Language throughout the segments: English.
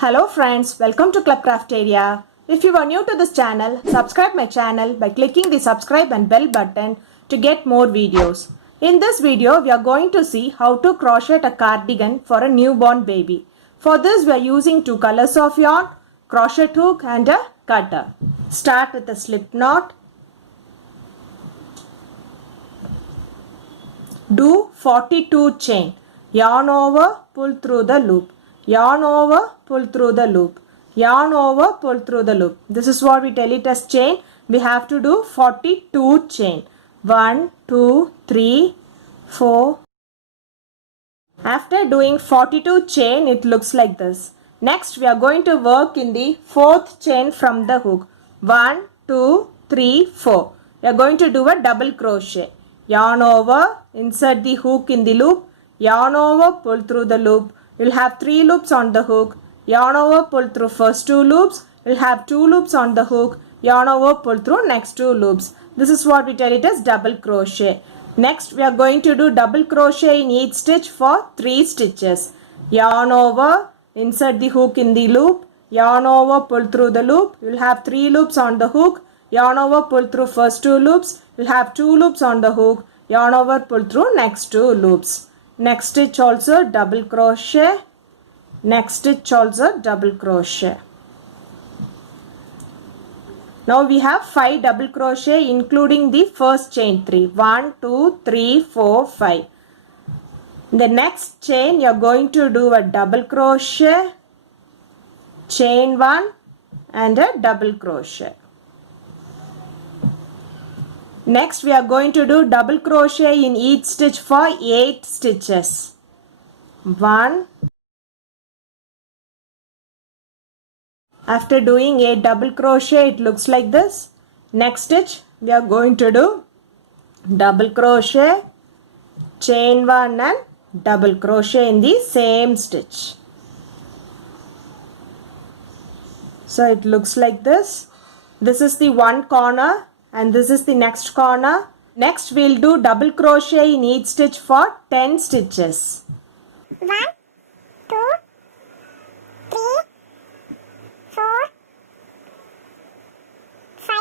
Hello friends, welcome to Clubcraft Area. If you are new to this channel, subscribe my channel by clicking the subscribe and bell button to get more videos. In this video, we are going to see how to crochet a cardigan for a newborn baby. For this, we are using two colors of yarn, crochet hook and a cutter. Start with a slip knot. Do 42 chain. Yarn over, pull through the loop. Yarn over, pull through the loop. Yarn over, pull through the loop. This is what we tell it as chain. We have to do 42 chain. 1, 2, 3, 4. After doing 42 chain, it looks like this. Next, we are going to work in the fourth chain from the hook. 1, 2, 3, 4. We are going to do a double crochet. Yarn over, insert the hook in the loop. Yarn over, pull through the loop. You'll have 3 loops on the hook. Yarn over, pull through first 2 loops. You'll have 2 loops on the hook. Yarn over, pull through next 2 loops. This is what we tell it as double crochet. Next, we are going to do double crochet in each stitch for 3 stitches. Yarn over, insert the hook in the loop. Yarn over, pull through the loop. You'll have 3 loops on the hook. Yarn over, pull through first 2 loops. You'll have 2 loops on the hook. Yarn over, pull through next 2 loops. Next stitch also double crochet. Next stitch also double crochet. Now we have 5 double crochet including the first chain 3. 1, 2, 3, 4, 5. In the next chain you are going to do a double crochet, chain 1 and a double crochet. Next, we are going to do double crochet in each stitch for 8 stitches. 1. After doing 8 double crochet, it looks like this. Next stitch, we are going to do double crochet, chain 1 and double crochet in the same stitch. So it looks like this. This is the one corner. And this is the next corner. Next we'll do double crochet in each stitch for 10 stitches. 1, 2, 3, 4, 5,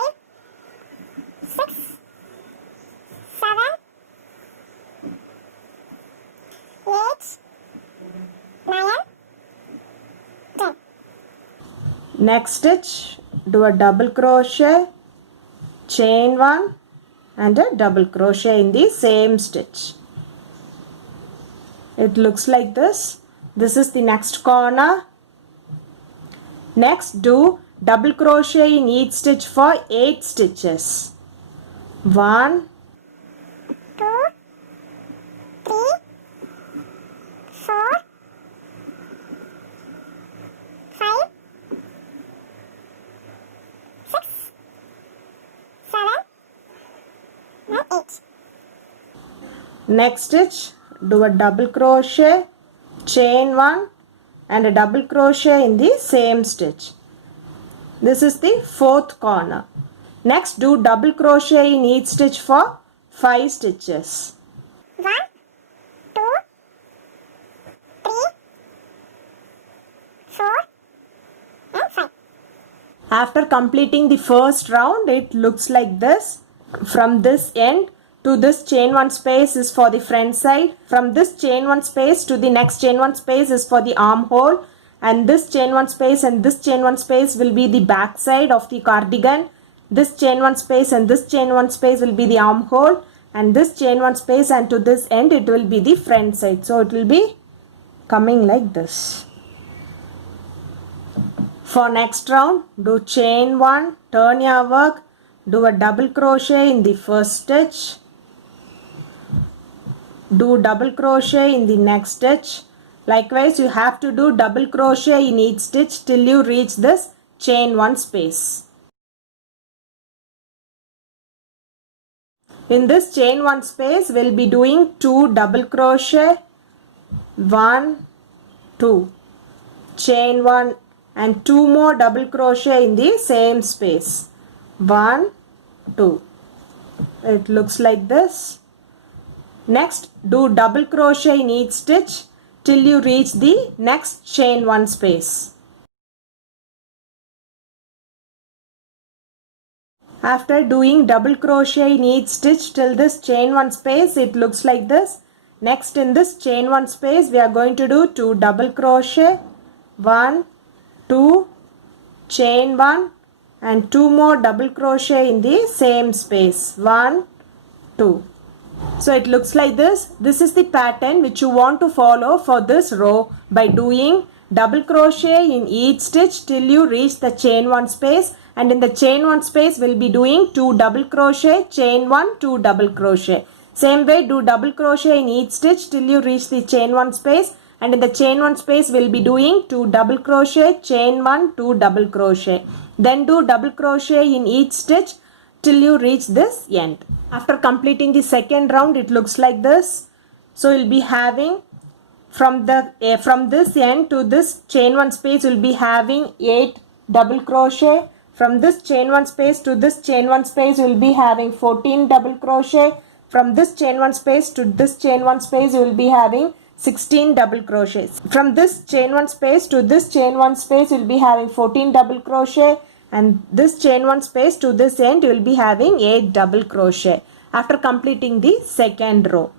6, 7, 8, 9, 10. Next stitch, do a double crochet, chain 1 and a double crochet in the same stitch. It looks like this. This is the next corner. Next, do double crochet in each stitch for 8 stitches. 1, 2, 3, 4, 5, 6, 7, and 8. next stitch, do a double crochet, chain 1 and a double crochet in the same stitch. This is the fourth corner. Next, do double crochet in each stitch for 5 stitches. 1, 2, 3, 4, and 5. After completing the first round, it looks like this. From this end to this chain 1 space is for the front side. From this chain 1 space to the next chain 1 space is for the armhole. And this chain 1 space and this chain 1 space will be the back side of the cardigan. This chain 1 space and this chain 1 space will be the armhole. And this chain 1 space and to this end it will be the front side. So it will be coming like this. For next round, do chain 1, turn your work, do a double crochet in the first stitch, do double crochet in the next stitch. Likewise, you have to do double crochet in each stitch till you reach this chain 1 space. In this chain 1 space, we'll be doing 2 double crochet, 1, 2, chain 1 and 2 more double crochet in the same space. 1, 2. It looks like this. Next, do double crochet in each stitch till you reach the next chain 1 space. After doing double crochet in each stitch till this chain 1 space, it looks like this. Next, in this chain 1 space, we are going to do 2 double crochet, 1, 2, chain 1 and 2 more double crochet in the same space, 1, 2. So it looks like this. This is the pattern which you want to follow for this row by doing double crochet in each stitch till you reach the chain 1 space, and in the chain 1 space we'll be doing 2 double crochet, chain 1, 2 double crochet. Same way, do double crochet in each stitch till you reach the chain 1 space, and in the chain 1 space we'll be doing 2 double crochet, chain 1, 2 double crochet. Then do double crochet in each stitch till you reach this end. After completing the second round, it looks like this. So you'll be having from this end to this chain 1 space, you'll be having 8 double crochet. From this chain 1 space to this chain 1 space, you'll be having 14 double crochet. From this chain 1 space to this chain 1 space, you will be having 16 double crochets. From this chain 1 space to this chain 1 space, you will be having 14 double crochet, and this chain 1 space to this end, you will be having 8 double crochet after completing the second row.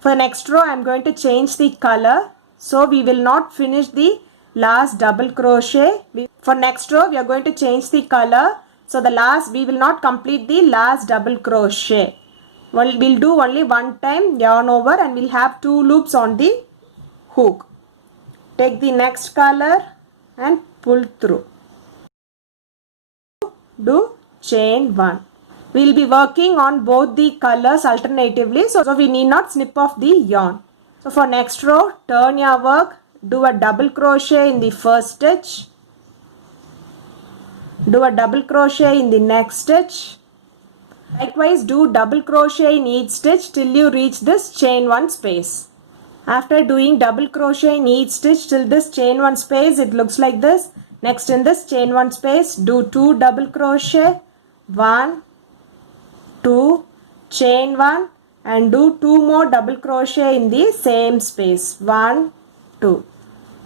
For next row, I am going to change the color, so we will not finish the last double crochet. For next row, we are going to change the color, so we will not complete the last double crochet. We'll do only one time yarn over, and we'll have 2 loops on the hook. Take the next color and pull through. Do chain 1. We will be working on both the colors alternatively, so we need not snip off the yarn. So for next row, turn your work, do a double crochet in the first stitch, do a double crochet in the next stitch. Likewise, do double crochet in each stitch till you reach this chain 1 space. After doing double crochet in each stitch till this chain 1 space, it looks like this. Next, in this chain 1 space, do 2 double crochet, 1, 2, chain 1 and do 2 more double crochet in the same space, 1, 2.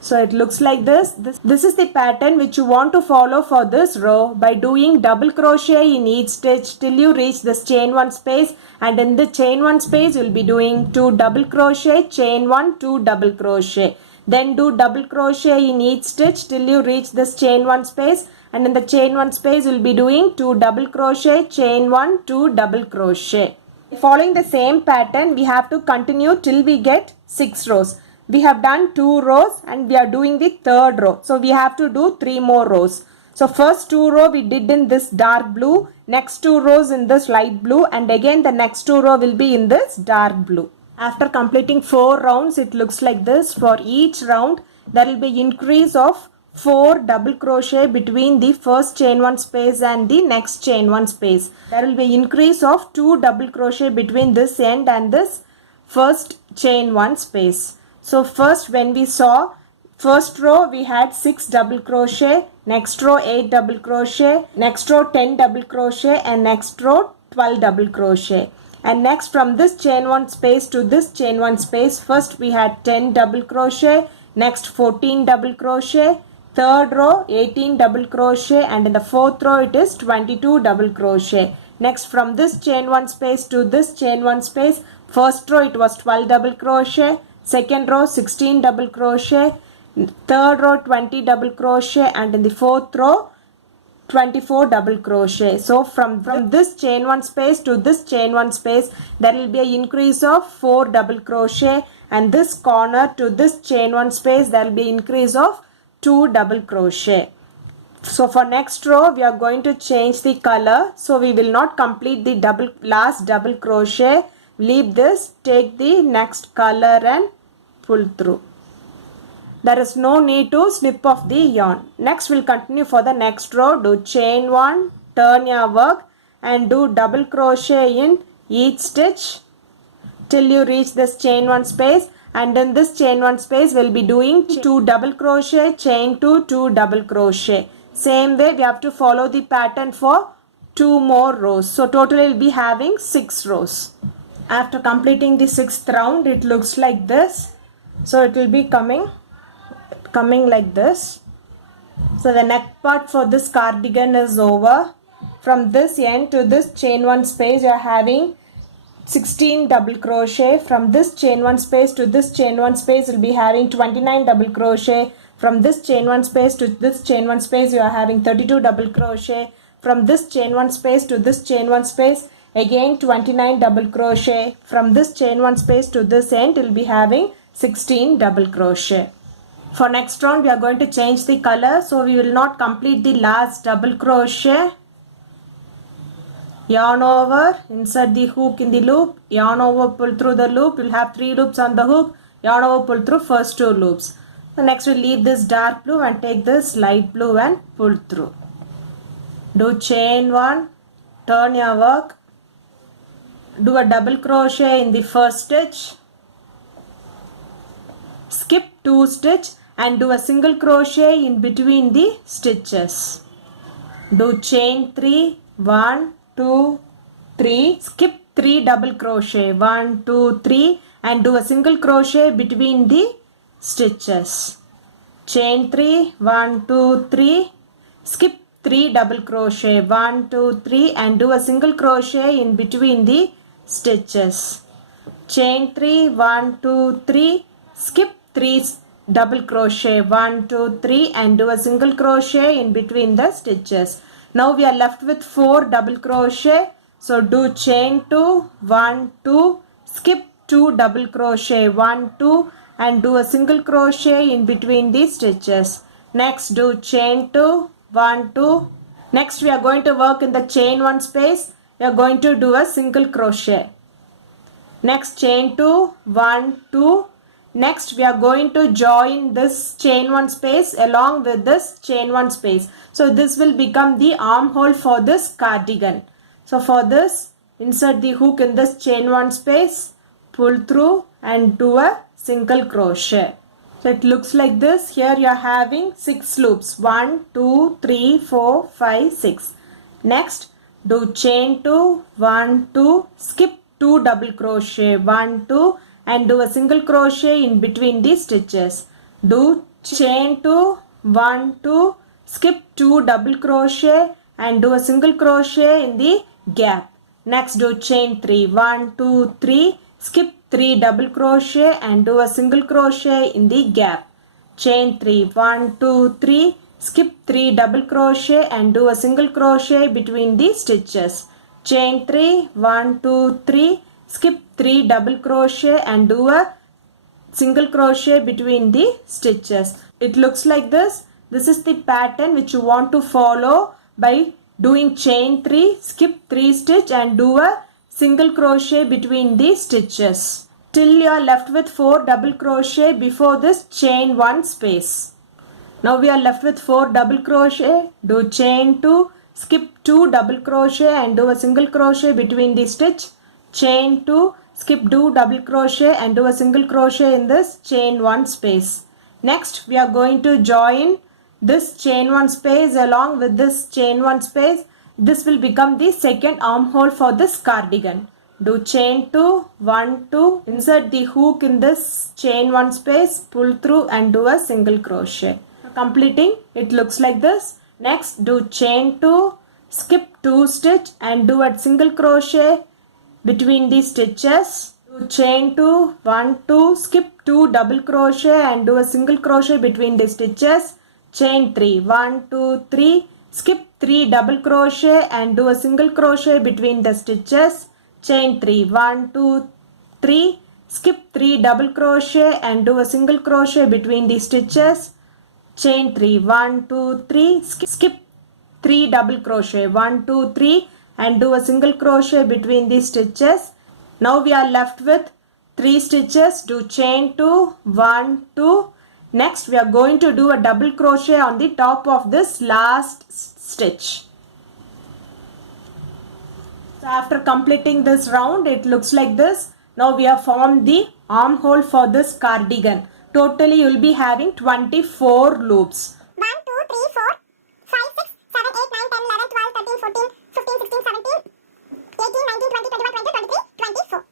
So it looks like this. This is the pattern which you want to follow for this row by doing double crochet in each stitch till you reach this chain 1 space, and in the chain 1 space you will be doing 2 double crochet, chain 1, 2 double crochet. Then do double crochet in each stitch till you reach this chain 1 space, and in the chain 1 space you will be doing 2 double crochet, chain 1, 2 double crochet. Following the same pattern, we have to continue till we get 6 rows. We have done 2 rows and we are doing the third row. So we have to do 3 more rows. So first 2 rows we did in this dark blue, next 2 rows in this light blue, and again the next 2 rows will be in this dark blue. After completing 4 rounds, it looks like this. For each round, there will be increase of 4 double crochet between the first chain 1 space and the next chain 1 space. There will be increase of 2 double crochet between this end and this first chain 1 space. So first, when we saw first row, we had 6 double crochet, next row 8 double crochet, next row 10 double crochet, and next row 12 double crochet. And next, from this chain 1 space to this chain 1 space, first we had 10 double crochet, next 14 double crochet, third row 18 double crochet, and in the fourth row it is 22 double crochet. Next, from this chain 1 space to this chain 1 space, first row it was 12 double crochet, second row 16 double crochet, third row 20 double crochet, and in the fourth row 24 double crochet. So from this chain 1 space to this chain 1 space, there will be an increase of 4 double crochet, and this corner to this chain 1 space, there will be increase of 2 double crochet. So for next row, we are going to change the color. So we will not complete the last double crochet. Leave this, take the next color and pull through. There is no need to snip off the yarn. Next, we'll continue for the next row. Do chain 1, turn your work and do double crochet in each stitch till you reach this chain 1 space, and in this chain 1 space we'll be doing 2 double crochet, chain 2, 2 double crochet. Same way we have to follow the pattern for 2 more rows. So total we'll be having 6 rows. After completing the 6th round, it looks like this. So it will be coming like this. So the neck part for this cardigan is over. from this end to this chain 1 space you are having 16 double crochet. From this chain 1 space to this chain 1 space you'll be having 29 double crochet. From this chain 1 space to this chain 1 space you are having 32 double crochet. From this chain 1 space to this chain 1 space again 29 double crochet. From this chain 1 space to this end you'll be having 16 double crochet. For next round we are going to change the color, so we will not complete the last double crochet. Yarn over, insert the hook in the loop, yarn over, pull through the loop. You'll have 3 loops on the hook, yarn over, pull through first 2 loops. So next we'll leave this dark blue and take this light blue and pull through. Do chain 1, turn your work, do a double crochet in the first stitch, skip 2 stitch and do a single crochet in between the stitches. Do chain 3, 1, 2, 3, skip 3 double crochet, 1, 2, 3 and do a single crochet between the stitches. Chain 3, 1, 2, 3, skip 3 double crochet, 1, 2, 3 and do a single crochet in between the stitches. Chain 3, 1, 2, 3, skip 3 double crochet, 1, 2, 3 and do a single crochet in between the stitches. Now we are left with 4 double crochet, so do chain 2, 1, 2, skip 2 double crochet, 1, 2 and do a single crochet in between the stitches. Next do chain 2, 1, 2. Next we are going to work in the chain 1 space. We are going to do a single crochet. Next chain 2, 1, 2. Next we are going to join this chain 1 space along with this chain 1 space. So this will become the armhole for this cardigan. So for this, insert the hook in this chain 1 space, pull through and do a single crochet. So it looks like this. Here you are having 6 loops, 1, 2, 3, 4, 5, 6. Next do chain 2, 1, 2, skip 2 double crochet, 1, 2 and do a single crochet in between the stitches. Do chain 2, 1, 2, skip 2 double crochet and do a single crochet in the gap. Next do chain 3, 1, 2, 3, skip 3 double crochet and do a single crochet in the gap. Chain 3, 1, 2, 3, skip 3 double crochet and do a single crochet between the stitches. Chain 3, 1, 2, 3, skip 3 double crochet and do a single crochet between the stitches. It looks like this. This is the pattern which you want to follow by doing chain 3, skip 3 stitch and do a single crochet between the stitches till you are left with 4 double crochet before this chain 1 space. Now we are left with 4 double crochet. Do chain 2, skip 2 double crochet and do a single crochet between the stitch. Chain 2, skip 2 double crochet and do a single crochet in this chain 1 space. Next we are going to join this chain 1 space along with this chain 1 space. This will become the second armhole for this cardigan. Do chain 2, 1, 2, insert the hook in this chain 1 space, pull through and do a single crochet. Completing, it looks like this. Next do chain 2, skip 2 stitch and do a single crochet between the stitches. Do chain 2, 1, 2, skip 2 double crochet and do a single crochet between the stitches. Chain 3, 1, 2, 3, skip 3 double crochet and do a single crochet between the stitches. Chain 3, 1, 2, 3, skip 3 double crochet and do a single crochet between the stitches. Chain 3, 1, 2, 3, skip 3 double crochet, 1, 2, 3 and do a single crochet between the stitches. Now we are left with 3 stitches. Do chain 2, 1, 2. Next we are going to do a double crochet on the top of this last stitch. So after completing this round, it looks like this. Now we have formed the armhole for this cardigan. Totally you will be having 24 loops. 1, 2, 3, 4, 5, 6, 7, 8, 9, 10, 11, 12, 13, 14, 15, 16, 17, 18, 19, 20, 21, 22, 23, 24.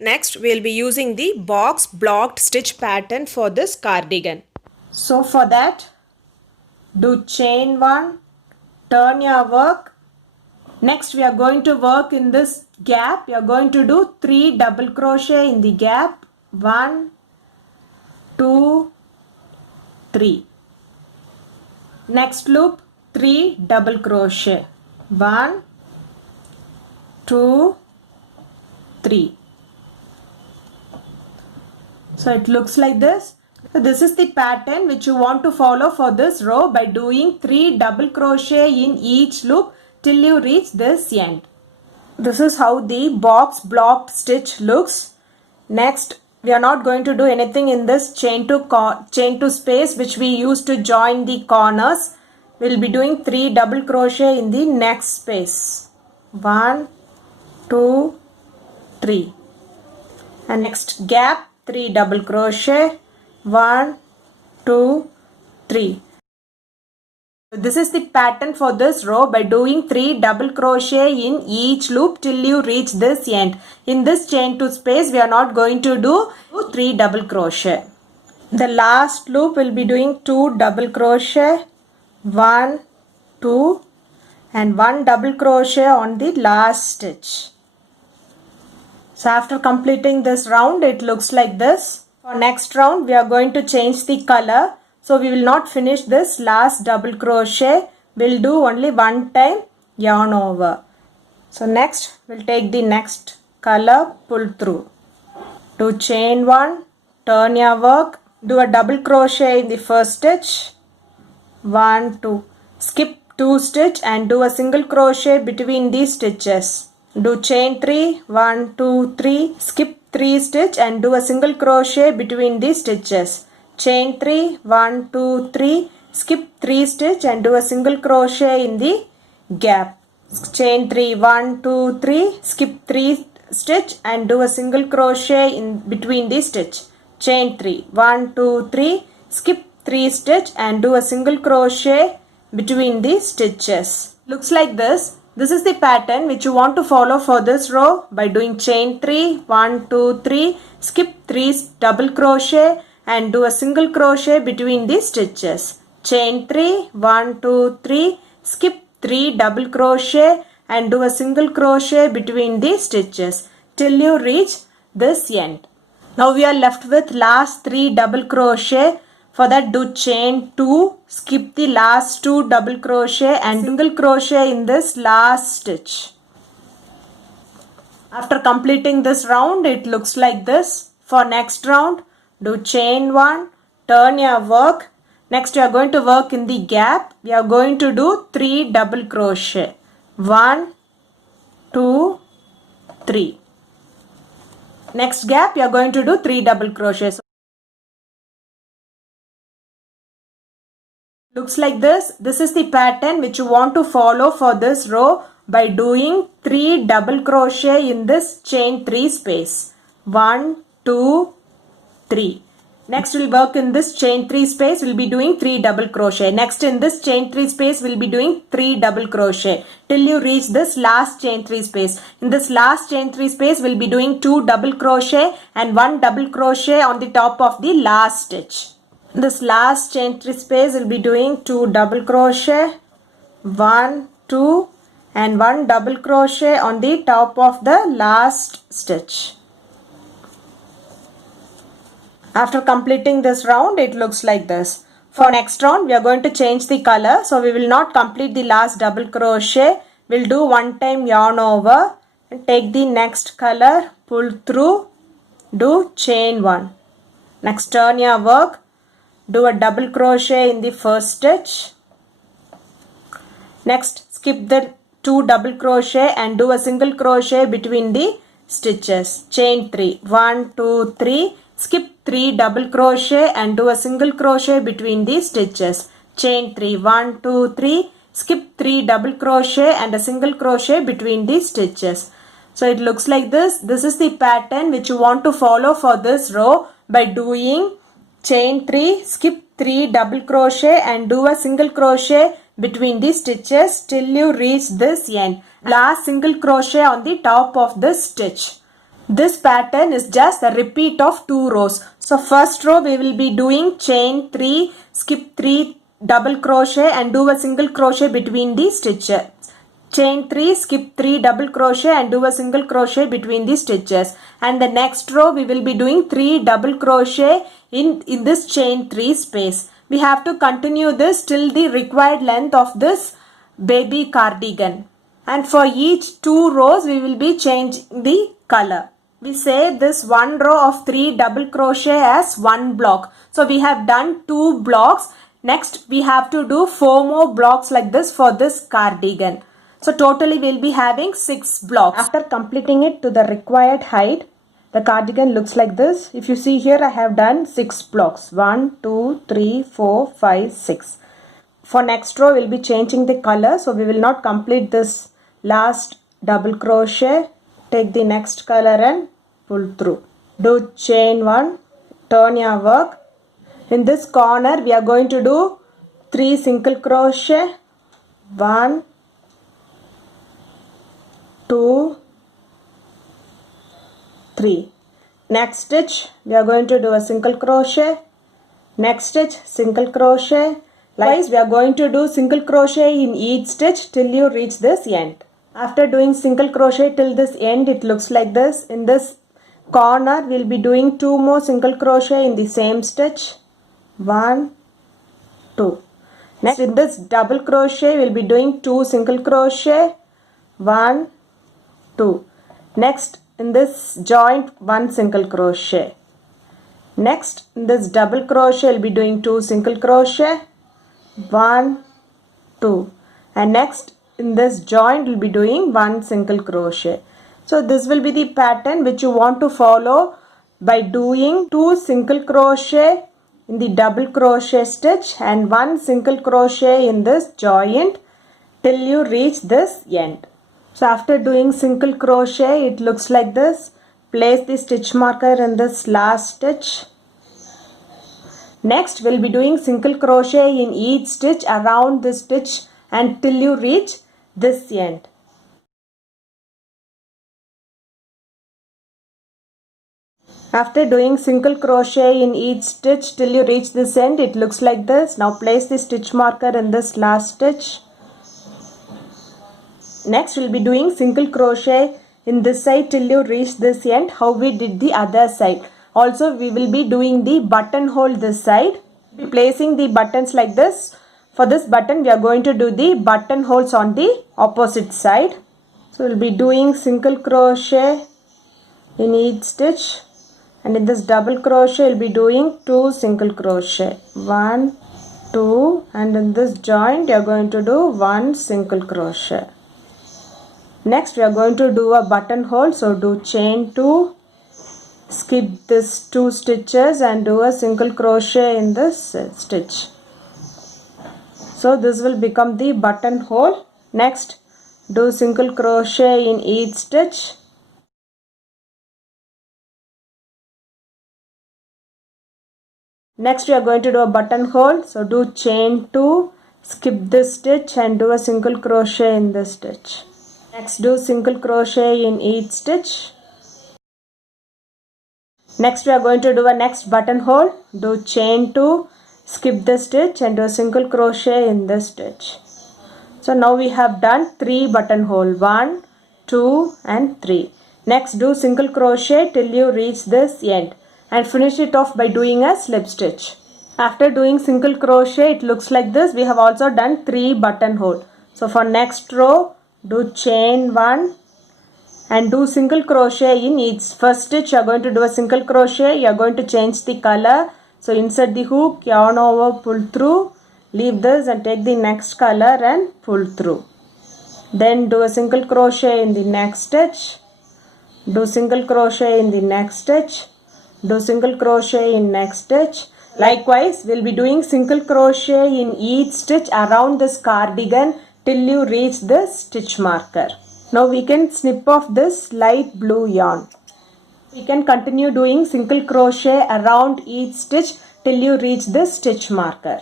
Next we will be using the box blocked stitch pattern for this cardigan. So for that, do chain 1, turn your work, Next we are going to work in this gap. You are going to do 3 double crochet in the gap. 1, 2, 3. Next loop 3 double crochet. 1, 2, 3. So it looks like this. So this is the pattern which you want to follow for this row by doing 3 double crochet in each loop till you reach this end. This is how the box blocked stitch looks. Next, we are not going to do anything in this chain to space which we used to join the corners. We will be doing 3 double crochet in the next space. 1, 2, 3. And next gap 3 double crochet. 1, 2, 3. This is the pattern for this row by doing 3 double crochet in each loop till you reach this end. In this chain to space we are not going to do 3 double crochet. The last loop will be doing 2 double crochet, 1, 2 and 1 double crochet on the last stitch. So after completing this round it looks like this. For next round we are going to change the color. So we will not finish this last double crochet. We'll do only one time yarn over. So next we'll take the next color, pull through. Do chain 1, turn your work, do a double crochet in the first stitch. 1, 2. Skip 2 stitch and do a single crochet between these stitches. Do chain 3, 1, 2, 3. Skip 3 stitch and do a single crochet between these stitches. Chain 3, 1, 2, 3, skip 3 stitch and do a single crochet in the gap. Chain 3, 1, 2, 3, skip 3 stitch and do a single crochet in between the stitch. Chain 3, 1, 2, 3, skip 3 stitch and do a single crochet between the stitches. Looks like this. This is the pattern which you want to follow for this row by doing chain 3, 1, 2, 3, skip 3 double crochet and do a single crochet between the stitches. Chain 3, 1, 2, 3, skip 3 double crochet and do a single crochet between the stitches till you reach this end. Now we are left with last 3 double crochet. For that do chain 2, skip the last 2 double crochet and single crochet in this last stitch. After completing this round it looks like this. For next round do chain 1, turn your work. Next you are going to work in the gap. We are going to do 3 double crochet. 1, 2, 3. Next gap you are going to do 3 double crochets. Looks like this. This is the pattern which you want to follow for this row by doing 3 double crochet in this chain 3 space. 1, 2, 3. Next we'll work in this chain 3 space. We'll be doing 3 double crochet. Next in this chain 3 space we'll be doing 3 double crochet till you reach this last chain 3 space. In this last chain 3 space we'll be doing 2 double crochet and 1 double crochet on the top of the last stitch. In this last chain 3 space we'll be doing 2 double crochet, 1, 2 and 1 double crochet on the top of the last stitch. After completing this round it looks like this. For next round we are going to change the color, so we will not complete the last double crochet. We'll do one time yarn over and take the next color, pull through, do chain 1. Next turn your work, do a double crochet in the first stitch. Next skip the 2 double crochet and do a single crochet between the stitches. Chain 3, 1, 2, 3. Skip 3 double crochet and do a single crochet between the stitches. Chain 3, 1, 2, 3. Skip 3 double crochet and a single crochet between the stitches. So it looks like this. This is the pattern which you want to follow for this row by doing chain 3, skip 3 double crochet and do a single crochet between the stitches till you reach this end. Last single crochet on the top of the stitch. This pattern is just a repeat of 2 rows. So first row we will be doing chain 3, skip 3 double crochet and do a single crochet between the stitches. chain 3, skip 3 double crochet and do a single crochet between the stitches. And the next row we will be doing 3 double crochet in this chain 3 space. We have to continue this till the required length of this baby cardigan. And for each 2 rows we will be changing the color. We say this one row of 3 double crochet as one block. So we have done 2 blocks. Next we have to do 4 more blocks like this for this cardigan. So totally we will be having 6 blocks. After completing it to the required height, the cardigan looks like this. If you see here, I have done 6 blocks. 1, 2, 3, 4, 5, 6. For next row, we will be changing the color. So we will not complete this last double crochet. Take the next color and pull through. Do chain 1, turn your work. In this corner, we are going to do 3 single crochet. 1, 2, 3. Next stitch we are going to do a single crochet. Next stitch single crochet. Likewise we are going to do single crochet in each stitch till you reach this end. After doing single crochet till this end, it looks like this. In this corner we will be doing 2 more single crochet in the same stitch. 1, 2. Next in this double crochet we will be doing 2 single crochet. 1, 2. Next in this joint 1 single crochet. Next in this double crochet we'll be doing 2 single crochet. 1, 2. And next in this joint we'll be doing 1 single crochet. So this will be the pattern which you want to follow by doing 2 single crochet in the double crochet stitch and 1 single crochet in this joint till you reach this end. So after doing single crochet, it looks like this. Place the stitch marker in this last stitch. Next we'll be doing single crochet in each stitch around this stitch until you reach this end. After doing single crochet in each stitch till you reach this end, it looks like this. Now place the stitch marker in this last stitch. Next we'll be doing single crochet in this side till you reach this end, how we did the other side. Also we will be doing the buttonhole this side. We'll be placing the buttons like this. For this button we are going to do the buttonholes on the opposite side. So we'll be doing single crochet in each stitch, and in this double crochet we'll be doing 2 single crochet. 1, 2, and in this joint you are going to do 1 single crochet. Next we are going to do a buttonhole, so do chain 2, skip this 2 stitches and do a single crochet in this stitch. So this will become the buttonhole. Next do single crochet in each stitch. Next we are going to do a buttonhole, so do chain 2, skip this stitch and do a single crochet in this stitch. Next do single crochet in each stitch. Next we are going to do a next buttonhole. Do chain 2, skip the stitch and do a single crochet in this stitch. So now we have done 3 buttonhole, 1, 2 and 3. Next do single crochet till you reach this end and finish it off by doing a slip stitch. After doing single crochet, it looks like this. We have also done 3 buttonhole. So for next row, do chain 1 and do single crochet in each. First stitch you are going to do a single crochet. You are going to change the color. So insert the hook, yarn over, pull through, leave this and take the next color and pull through. Then do a single crochet in the next stitch. Do single crochet in the next stitch. Do single crochet in next stitch. Likewise, we will be doing single crochet in each stitch around this cardigan till you reach the stitch marker. Now we can snip off this light blue yarn. We can continue doing single crochet around each stitch till you reach the stitch marker.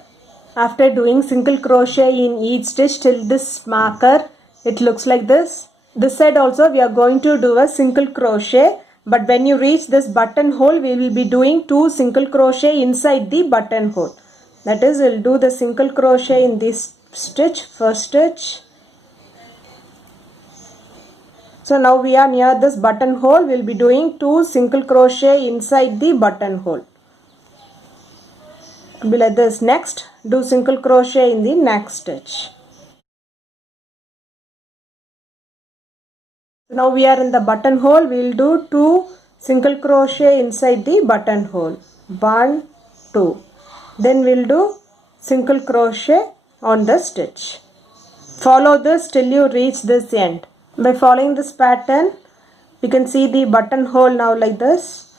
After doing single crochet in each stitch till this marker, it looks like this. This side also we are going to do a single crochet, but when you reach this buttonhole, we will be doing 2 single crochet inside the buttonhole. That is, we will do the single crochet in this stitch, first stitch, So now we are near this buttonhole. We'll be doing 2 single crochet inside the buttonhole. It will be like this. Next, do single crochet in the next stitch. Now we are in the buttonhole. We will do 2 single crochet inside the buttonhole. 1, 2. Then we will do single crochet on the stitch. Follow this till you reach this end. By following this pattern, we can see the buttonhole now like this.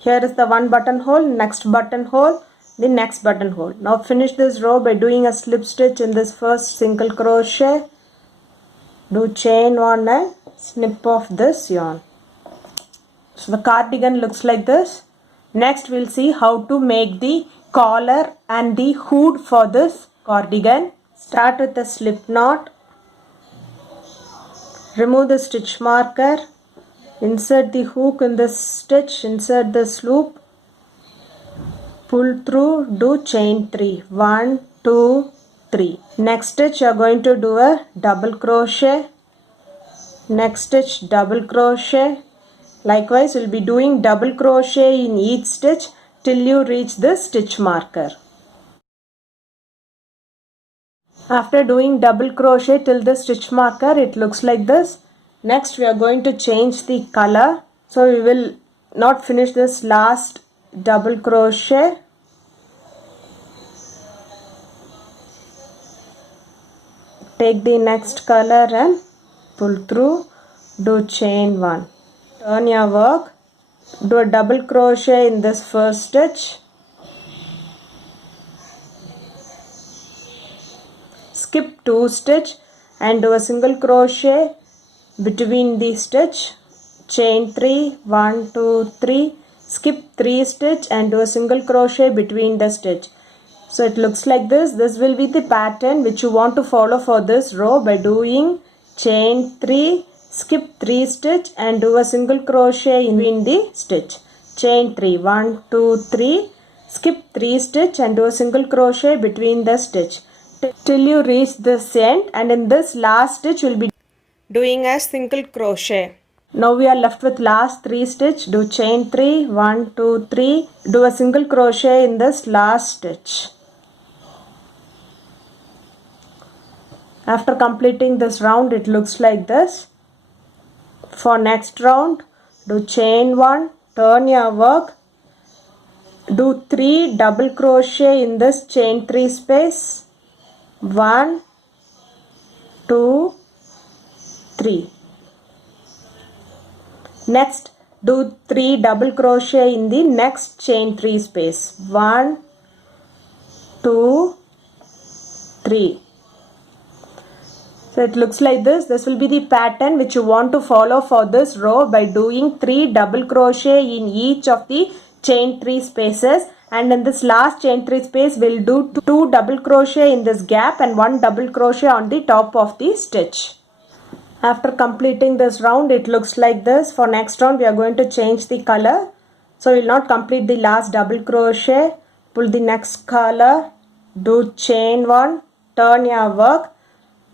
Here is the one buttonhole, next buttonhole, the next buttonhole. Now finish this row by doing a slip stitch in this first single crochet. Do chain 1 and snip off this yarn. So the cardigan looks like this. Next we'll see how to make the collar and the hood for this cardigan. Start with a slip knot. Remove the stitch marker. Insert the hook in this stitch. Insert this loop. Pull through. Do chain 3. 1, 2, 3. Next stitch you are going to do a double crochet. Next stitch double crochet. Likewise you will be doing double crochet in each stitch till you reach the stitch marker. After doing double crochet till the stitch marker, it looks like this. Next we are going to change the color. So we will not finish this last double crochet. Take the next color and pull through. Do chain 1. Turn your work. Do a double crochet in this first stitch. Skip 2 stitch and do a single crochet between the stitch. Chain 3. 1, 2, 3. Skip 3 stitch and do a single crochet between the stitch. So it looks like this. This will be the pattern which you want to follow for this row by doing chain 3, skip 3 stitch and do a single crochet in between the stitch. Chain 3. 1, 2, 3. Skip 3 stitch and do a single crochet between the stitch till you reach this end, and in this last stitch you will be doing a single crochet. Now we are left with last 3 stitch. Do chain 3. 1, 2, 3. Do a single crochet in this last stitch. After completing this round, it looks like this. For next round, do chain 1, turn your work, do 3 double crochet in this chain 3 space. 1, 2, 3. Next, do 3 double crochet in the next chain 3 space. 1, 2, 3. So it looks like this. This will be the pattern which you want to follow for this row by doing 3 double crochet in each of the chain 3 spaces, and in this last chain 3 space we'll do 2 double crochet in this gap and 1 double crochet on the top of the stitch. After completing this round, it looks like this. For next round we are going to change the color. So we will not complete the last double crochet. Pull the next color, do chain 1, turn your work.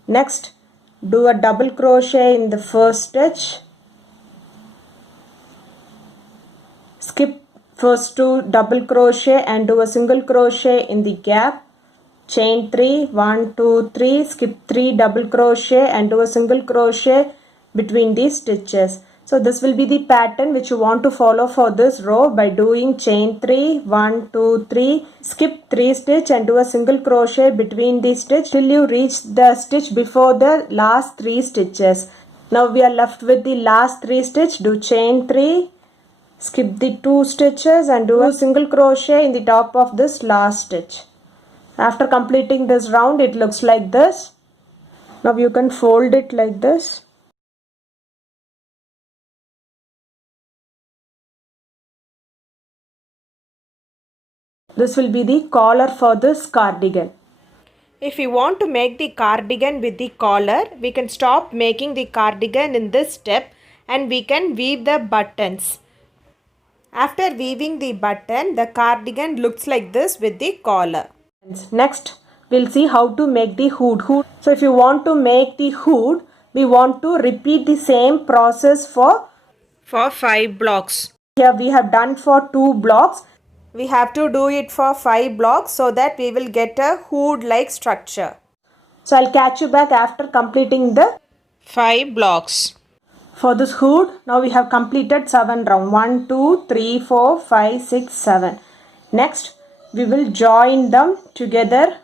Next, do a double crochet in the first stitch. Skip first 2 double crochet and do a single crochet in the gap. Chain 3. 1, 2, 3. Skip 3 double crochet and do a single crochet between these stitches. So this will be the pattern which you want to follow for this row by doing chain 3. 1, 2, 3. Skip 3 stitch and do a single crochet between the stitch till you reach the stitch before the last 3 stitches. Now we are left with the last 3 stitch. Do chain 3. Skip the 2 stitches and do a single crochet in the top of this last stitch. After completing this round, it looks like this. Now you can fold it like this. This will be the collar for this cardigan. If we want to make the cardigan with the collar, we can stop making the cardigan in this step and we can weave the buttons. After weaving the button, the cardigan looks like this with the collar. Next, we'll see how to make the hood. So if you want to make the hood, we want to repeat the same process for 5 blocks. Here we have done for 2 blocks. We have to do it for 5 blocks so that we will get a hood-like structure. So I'll catch you back after completing the 5 blocks. For this hood, now we have completed 7 rounds. 1, 2, 3, 4, 5, 6, 7. Next, we will join them together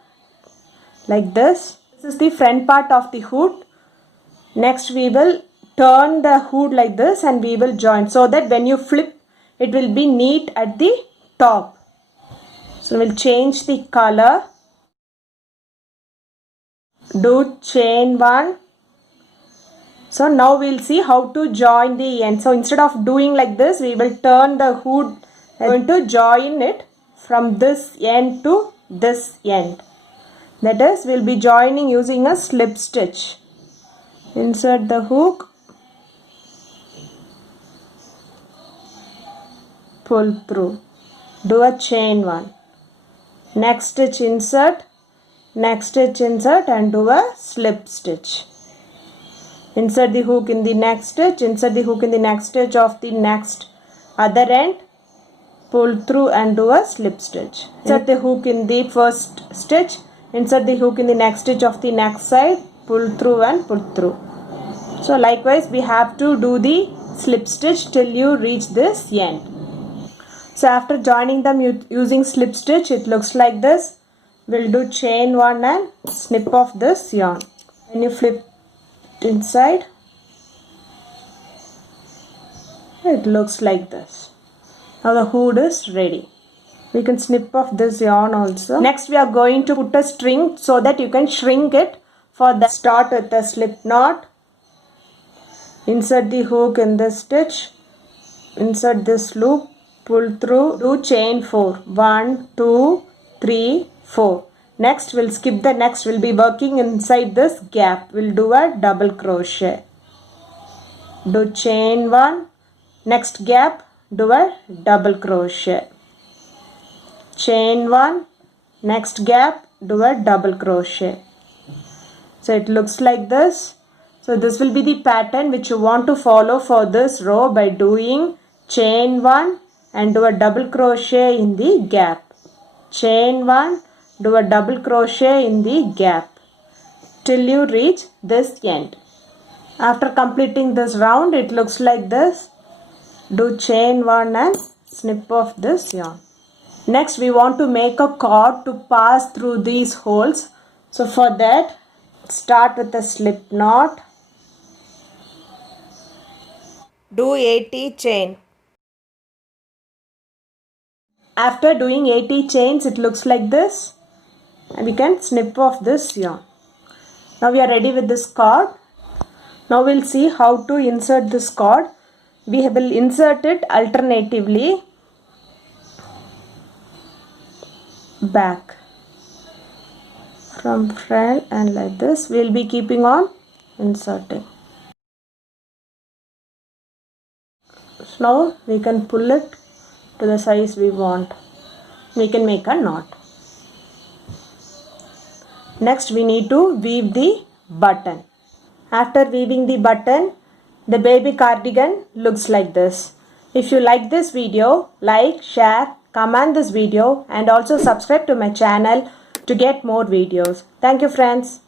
like this. This is the front part of the hood. Next, we will turn the hood like this and we will join so that when you flip, it will be neat at the top. So we'll change the color. Do chain 1. So now we'll see how to join the end. So instead of doing like this, we will turn the hood. I'm going to join it from this end to this end. That is, we'll be joining using a slip stitch. Insert the hook. Pull through. Do a chain 1. Next stitch insert. Next stitch insert and do a slip stitch. Insert the hook in the next stitch, insert the hook in the next stitch of the next other end, pull through and do a slip stitch. Insert the hook in the first stitch, insert the hook in the next stitch of the next side, pull through and pull through. So likewise we have to do the slip stitch till you reach this end. So after joining them using slip stitch, it looks like this. We'll do chain 1 and snip off this yarn. When you flip inside, it looks like this. Now the hood is ready. We can snip off this yarn also. Next we are going to put a string so that you can shrink it. For that, start with a slip knot. Insert the hook in this stitch. Insert this loop. Pull through. Do chain 4. 1, 2, 3, 4. Next we'll skip the next. We'll be working inside this gap. We'll do a double crochet. Do chain 1. Next gap, do a double crochet. Chain 1. Next gap, do a double crochet. So it looks like this. So this will be the pattern which you want to follow for this row by doing chain 1 and do a double crochet in the gap. Chain 1. Do a double crochet in the gap till you reach this end. After completing this round, it looks like this. Do chain 1 and snip off this yarn. Next, we want to make a cord to pass through these holes. So for that, start with a slip knot. Do 80 chain. After doing 80 chains, it looks like this. And we can snip off this yarn. Now we are ready with this cord. Now we'll see how to insert this cord. We will insert it alternatively. Back from front and like this. We'll be keeping on inserting. So now we can pull it to the size we want. We can make a knot. Next we need to weave the button. After weaving the button, the baby cardigan looks like this. If you like this video, like, share, comment this video and also subscribe to my channel to get more videos. Thank you friends.